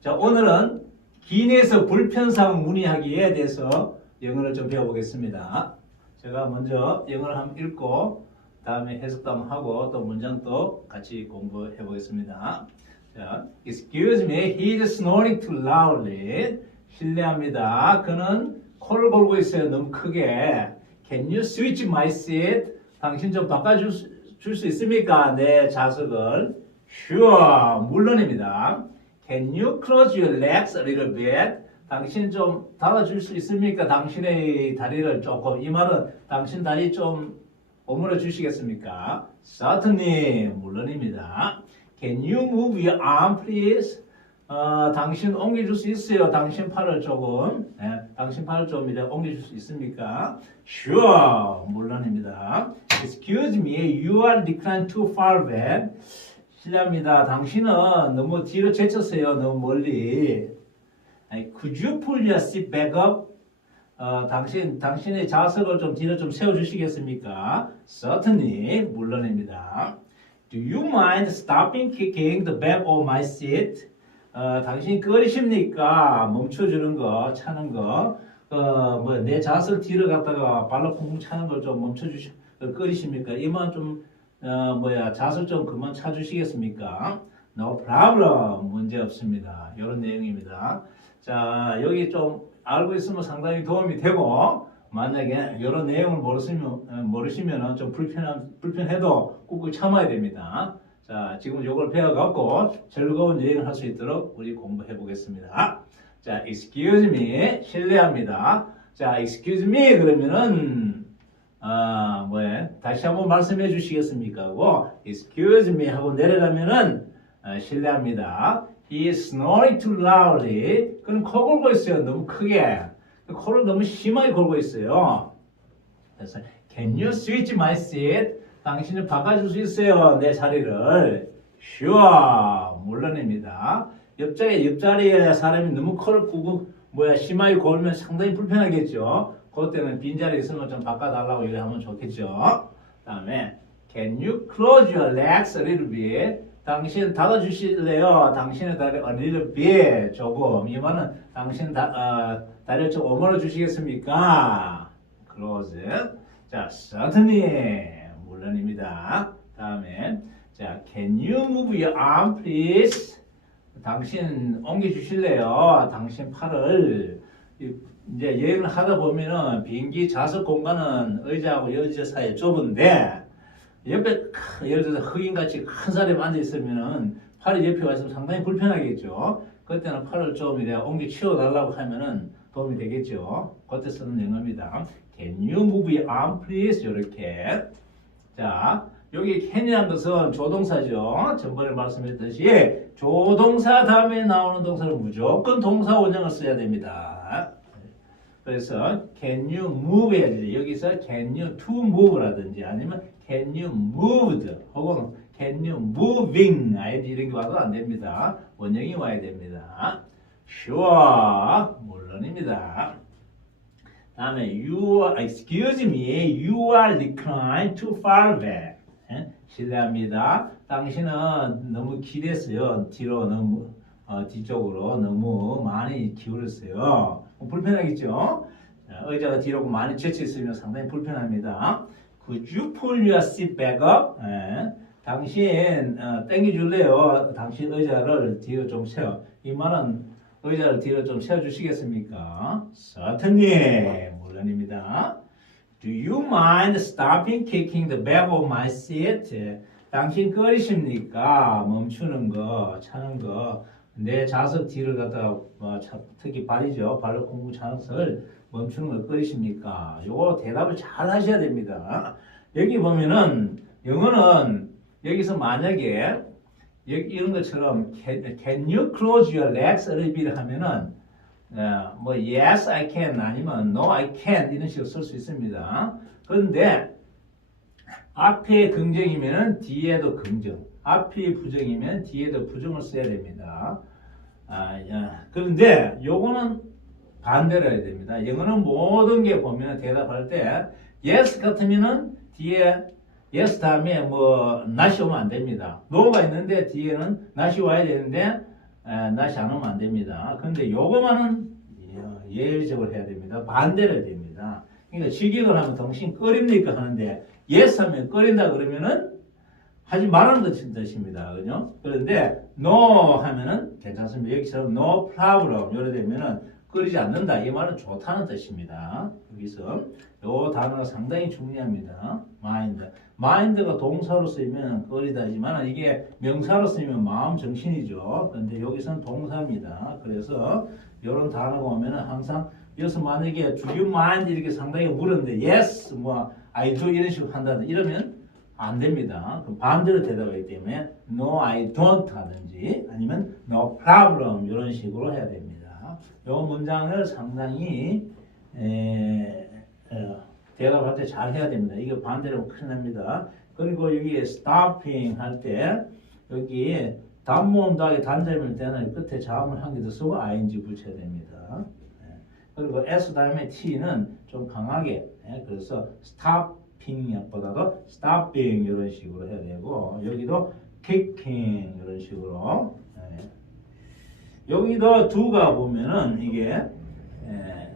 자, 오늘은 기내에서 불편사항 문의하기에 대해서 영어를 좀 배워보겠습니다. 제가 먼저 영어를 한번 읽고 다음에 해석도 한번 하고 또 문장도 같이 공부해 보겠습니다. 자, excuse me, he's snoring too loudly. 실례합니다. 그는 코를 골고 있어요. 너무 크게. Can you switch my seat? 당신 좀 바꿔줄 수, 줄수 있습니까? 내 좌석을. Sure, 물론입니다. Can you close your legs a little bit? 당신 좀 닫아줄 수 있습니까? 당신의 다리를 조금. 이 말은 당신 다리 좀 오므려 주시겠습니까? Certainly, 물론입니다. Can you move your arm, please? 어, 당신 옮겨줄 수 있어요. 당신 팔을 조금. 예, 당신 팔을 좀 이제 옮겨줄 수 있습니까? Sure, 물론입니다. Excuse me, you are reclined too far back. 실례합니다. 당신은 너무 뒤로 제쳤어요. 너무 멀리. Could you pull your seat back up? 어, 당신, 당신의 좌석을 좀 뒤로 좀 세워주시겠습니까? Certainly, 물론입니다. Do you mind stopping kicking the back of my seat? 어, 당신 꺼리십니까? 멈춰주는 거, 차는 거. 어, 뭐, 내 좌석 뒤로 갔다가 발로 쿵쿵 차는 걸 좀 멈춰주시, 어, 꺼리십니까? 이만 좀, 어, 뭐야, 좌석 좀 그만 차주시겠습니까? No problem. 문제 없습니다. 이런 내용입니다. 자, 여기 좀 알고 있으면 상당히 도움이 되고, 만약에 이런 내용을 모르시면, 어, 모르시면 좀 불편한, 불편해도 꾹꾹 참아야 됩니다. 자, 지금 이걸 배워갖고 즐거운 여행을 할 수 있도록 우리 공부해 보겠습니다. 자, excuse me. 실례합니다. 자, excuse me. 그러면은, 아, 뭐에 다시 한번 말씀해 주시겠습니까? 하고, excuse me 하고 내려가면은, 아, 실례합니다. He snoring too loudly. 그럼 코 골고 있어요. 너무 크게. 코를 너무 심하게 골고 있어요. 그래서, can you switch my seat? 당신은 바꿔줄 수 있어요. 내 자리를. Sure. 물론입니다. 옆자리, 옆자리에 사람이 너무 코를 꾸고, 뭐야, 심하게 골면 상당히 불편하겠죠. 그때는 빈자리 있으면 좀 바꿔달라고 얘기하면 좋겠죠. 다음에, can you close your legs a little bit? 당신 닫아주실래요? 당신의 다리 a little bit. 조금. 이 말은 당신 다, 어, 다리를 좀 오므려 주시겠습니까? close. 자, certainly. 물론입니다. 다음에 자, can you move your arm please? 당신 옮겨 주실래요? 당신 팔을 이- 이제 여행을 하다 보면은 비행기 좌석 공간은 의자하고 여자 사이 좁은데 옆에 크- 예를 들어서 흑인같이 큰 사람이 앉아 있으면은 팔이 옆에 와 있으면 상당히 불편하겠죠. 그때는 팔을 좀 이래 옮겨 치워 달라고 하면은 도움이 되겠죠. 그때 쓰는 영어입니다. Can you move your arm please? 이렇게 자, 여기 can이라는 것은 조동사죠. 전번에 말씀했듯이 조동사 다음에 나오는 동사는 무조건 동사 원형을 써야 됩니다. 그래서 can you move 해야지. 여기서 can you to move라든지 아니면 can you moved 혹은 can you moving 아예 이런 게 와도 안 됩니다. 원형이 와야 됩니다. sure 물론입니다. 다음에 you are, excuse me, you are reclined too far back. 예? 실례합니다. 당신은 너무 기댔어요. 뒤로 너무 어, 뒤쪽으로 너무 많이 기울었어요. 불편하겠죠? 자, 의자가 뒤로 많이 젖혀 있으면 상당히 불편합니다. Could you pull your seat back up? 예. 당신 어, 땡겨줄래요? 당신 의자를 뒤로 좀 세워. 이 말은 의자를 뒤로 좀 세워주시겠습니까? Certainly, 물론입니다. Do you mind stopping kicking the back of my seat? 당신 꺼리십니까? 멈추는 거, 차는 거. 내 좌석 뒤를 갖다가 어, 차- 특히 발이죠. 발로 차는 것을 멈추는 걸 꺼리십니까? 요거 대답을 잘 하셔야 됩니다. 여기 보면은 영어는 여기서 만약에 여기 이런 것처럼 can, you close your legs a little bit 하면은 어, 뭐 yes I can 아니면 no I can 이런 식으로 쓸 수 있습니다. 그런데 앞에 긍정이면 뒤에도 긍정, 앞이 부정이면 뒤에도 부정을 써야 됩니다. 아, 야. 그런데 요거는 반대로 해야 됩니다. 영어는 모든 게 보면 대답할 때 yes 같으면은 뒤에 yes 다음에 뭐 not이 오면 안 됩니다. no가 있는데 뒤에는 not이 와야 되는데 에, 낫이 안 오면 안 됩니다. 근데 요거만은 예, 예외적으로 해야 됩니다. 반대로 됩니다. 그러니까 직역을 하면 당신 끓입니까 하는데 yes 하면 끓인다 그러면은 하지 말라는 뜻- 뜻입니다. 그죠? 그런데 no 하면은 괜찮습니다. 여기처럼 no problem 이래 되면은 끓이지 않는다. 이 말은 좋다는 뜻입니다. 여기서 요 단어가 상당히 중요합니다. mind. mind가 동사로 쓰이면 끓이다지만 이게 명사로 쓰이면 마음 정신이죠. 근데 여기서는 동사입니다. 그래서 이런 단어가 오면은 항상 여기서 만약에 you mind 이렇게 상당히 물었는데 yes 뭐 I do 이런 식으로 한다든 이러면 안 됩니다. 그럼 반대로 대답하기 때문에 no I don't 하든지 아니면 no problem 이런 식으로 해야 됩니다. 이 문장을 상당히 에, 어, 대답할 때 잘 해야 됩니다. 이게 반대로 큰일 납니다. 그리고 여기 stopping 할 때 여기 단모음 다음에 단자일 때는 끝에 자음을 한 개 더 쓰고 ing 붙여야 됩니다. 예. 그리고 s 다음에 t는 좀 강하게 예, 그래서 stopping보다도 stopping 이런 식으로 해야 되고 여기도 kicking 이런 식으로 예. 여기도 두가 보면은 이게 예,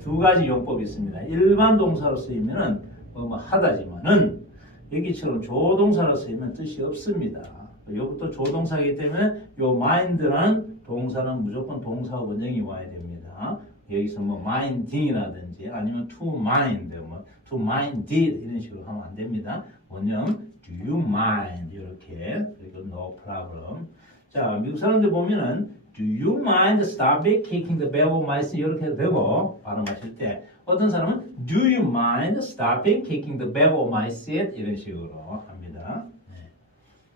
두 가지 용법이 있습니다. 일반 동사로 쓰이면은 뭐, 뭐 하다지만은 여기처럼 조동사로 쓰이면 뜻이 없습니다. 이것도 조동사이기 때문에 요 mind라는 동사는 무조건 동사 원형이 와야 됩니다. 여기서 뭐 minding이라든지 아니면 to mind, 뭐 to mind did 이런 식으로 하면 안 됩니다. 원형 do you mind 이렇게 그리고 no problem. 자 미국 사람들 보면은 Do you mind stopping kicking the bell of my seat? 이렇게 되고 발음하실 때 어떤 사람은 Do you mind stopping kicking the bell of my seat? 이런 식으로 합니다.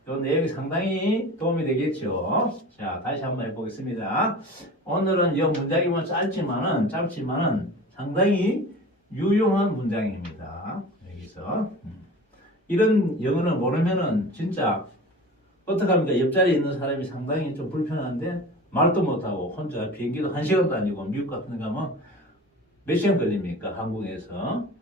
네. 이 내용이 상당히 도움이 되겠죠. 자 다시 한번 해보겠습니다. 오늘은 이 문장이 뭐 짧지만은 짧지만은 상당히 유용한 문장입니다. 여기서 음. 이런 영어를 모르면은 진짜 어떻게 합니까? 옆자리에 있는 사람이 상당히 좀 불편한데 말도 못하고 혼자 비행기도 한 시간도 아니고 미국 같은 데 가면 몇 시간 걸립니까? 한국에서 어,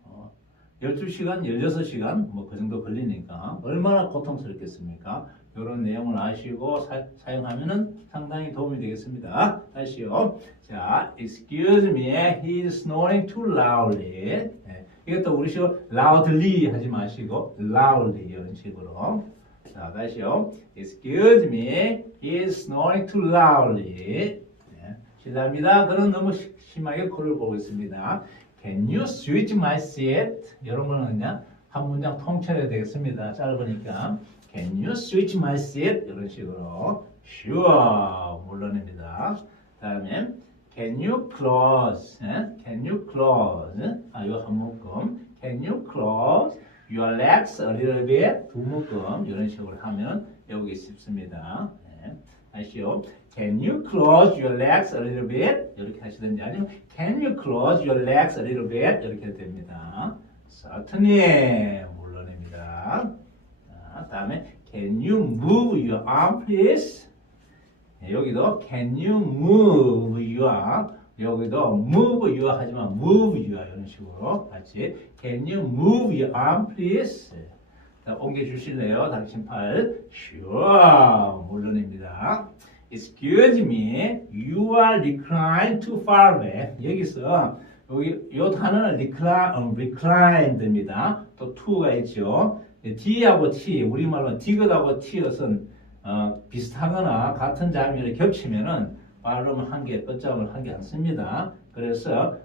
12시간, 16시간 뭐 그 정도 걸리니까 얼마나 고통스럽겠습니까? 이런 내용을 아시고 사, 사용하면은 상당히 도움이 되겠습니다. 다시요. 자, excuse me, he's snoring too loudly. 네, 이것도 우리 식으로 loudly 하지 마시고 loudly 이런 식으로. 자, 다시요. Excuse me, he is snoring too loudly. 네, 실례합니다. 그는 너무 시- 심하게 코를 보고 있습니다. Can you switch my seat? 이런 거는 그냥 한 문장 통째로 되겠습니다. 짧으니까. Can you switch my seat? 이런 식으로. Sure. 물론입니다. 다음에 Can you close? 예? Can you close? 아, 이거 한 묶음. Can you close your legs a little bit? 두 묶음. 이런 식으로 하면 여기 쉽습니다. 예. 아시오? Can you close your legs a little bit? 이렇게 하시든지 아니면 Can you close your legs a little bit? 이렇게 됩니다. Certainly. 물론입니다. 자, 다음에 Can you move your arm please? 네, 여기도 can you move your 여기도 move your 하지만 move your 이런 식으로 같이 can you move your arm please? 자, 옮겨 주실래요? 당신 팔. Sure. 물론입니다. Excuse me, you are reclined too far back. 여기서 여기 요 단어는 recline, 어, reclined입니다. 또 to가 있죠. D하고 T, 우리말로 디귿하고 T엇은 어, 비슷하거나 같은 자음이 겹치면은 발음을 한 개, 끝자음을 한 개 안 씁니다. 그래서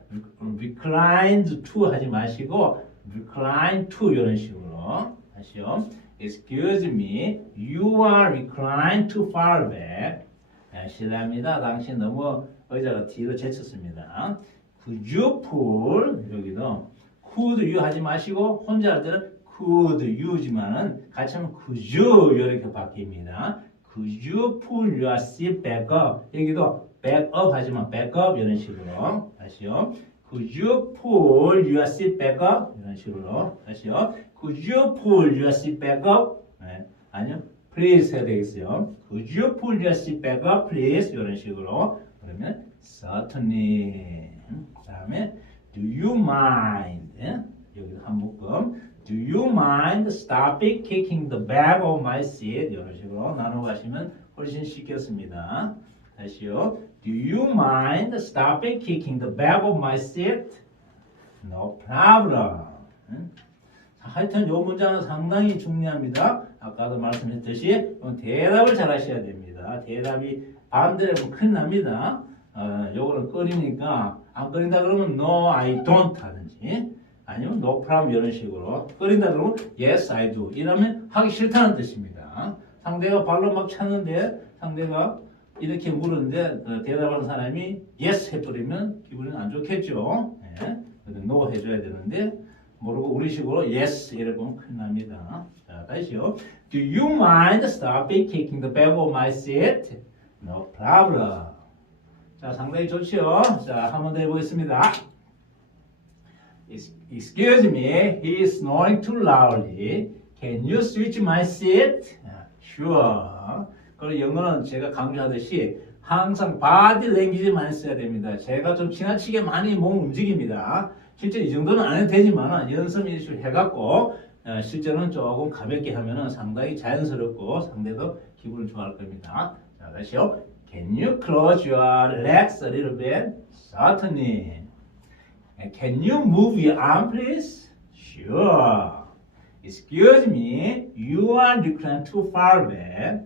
reclined to 하지 마시고 recline to 이런 식으로 하시오. Excuse me, you are reclined too far back. 네, 실례합니다. 당신 너무 의자가 뒤로 제쳤습니다. Could you pull 여기도 could you 하지 마시고 혼자 할 때는 could you지만은 같이 하면 could you 이렇게 바뀝니다. Could you pull your seat back up? 여기도 back up 하지만 back up 이런 식으로 다시요. Could you pull your seat back up? 이런 식으로 다시요. Could you pull your seat back up? 네, 아니요. Please 해야 되겠어요. Could you pull your seat back up, please? 이런 식으로 그러면 certainly. 다음에 Do you mind? 예? 여기도 한 묶음. Do you mind stopping kicking the back of my seat? 이런 식으로 나눠 가시면 훨씬 쉽겠습니다. 다시요. Do you mind stopping kicking the back of my seat? No problem. 하여튼 요 문장은 상당히 중요합니다. 아까도 말씀했듯이 대답을 잘 하셔야 됩니다. 대답이 반대로 큰일 납니다. 어, 요거는 끓이니까 안 끓인다 그러면 no I don't 하든지 아니면 no problem 이런 식으로 끓인다 그러면 yes I do 이러면 하기 싫다는 뜻입니다. 상대가 발로 막 찼는데 상대가 이렇게 물었는데 어, 대답하는 사람이 yes 해버리면 기분이 안 좋겠죠. 예. 그래서 no 해줘야 되는데 모르고 우리식으로 yes 이래 보면 큰일 납니다. 자 다시요. Do you mind stopping kicking the back of my seat? No problem. 자 상당히 좋죠. 자한 번 더 해보겠습니다. Ex- Excuse me, he is snoring too loudly. Can you switch my seat? Sure. 그리고 영어는 제가 강조하듯이 항상 바디 랭귀지 많이 써야 됩니다. 제가 좀 지나치게 많이 몸 움직입니다. 실제 이 정도는 안 해도 되지만 연습 일주일 해갖고 어, 실제로는 조금 가볍게 하면은 상당히 자연스럽고 상대도 기분을 좋아할 겁니다. 자, 다시요. Can you close your legs a little bit? Certainly. Can you move your arm, please? Sure. Excuse me, you are reclined too far back.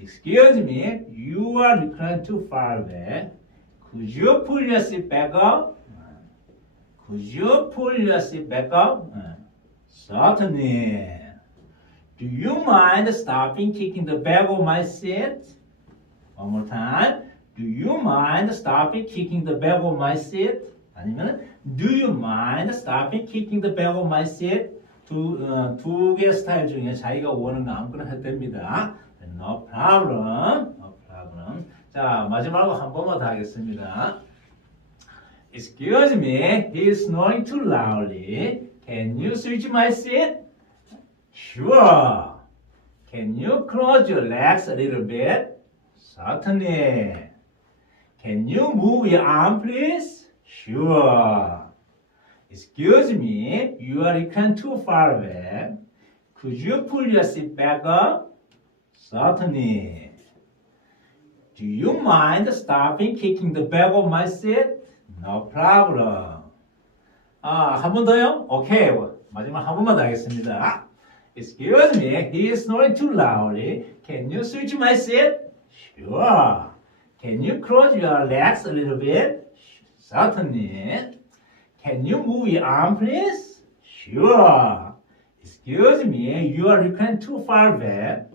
Excuse me, you are reclined too far back. Could you pull your seat back up? Could you pull your seat back up? Certainly. Do you mind stopping kicking the back of my seat? One more time. Do you mind stopping kicking the back of my seat? 아니면 Do you mind stopping kicking the back of my seat? 두, 어, 두개 스타일 중에 자기가 원하는 거 아무거나 해도 됩니다. No problem. No problem. 자, 마지막으로 한 번만 더 하겠습니다. Excuse me, he is snoring too loudly. Can you switch my seat? Sure. Can you close your legs a little bit? Certainly. Can you move your arm, please? Sure. Excuse me, you are reclined too far away. Could you pull your seat back up? Certainly. Do you mind stopping kicking the back of my seat? No problem. 아, 한 번 더요? 오케이. 마지막 한 번만 더 하겠습니다. Excuse me, he is snoring too loudly. Can you switch my seat? Sure. Can you close your legs a little bit? Certainly. Can you move your arm, please? Sure. Excuse me, you are reclined too far back.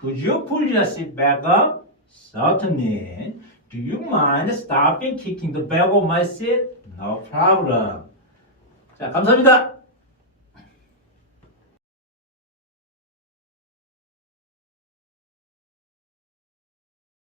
Could you pull your seat back up? Certainly. Do you mind stopping kicking the back of my seat? No problem. 자, 감사합니다.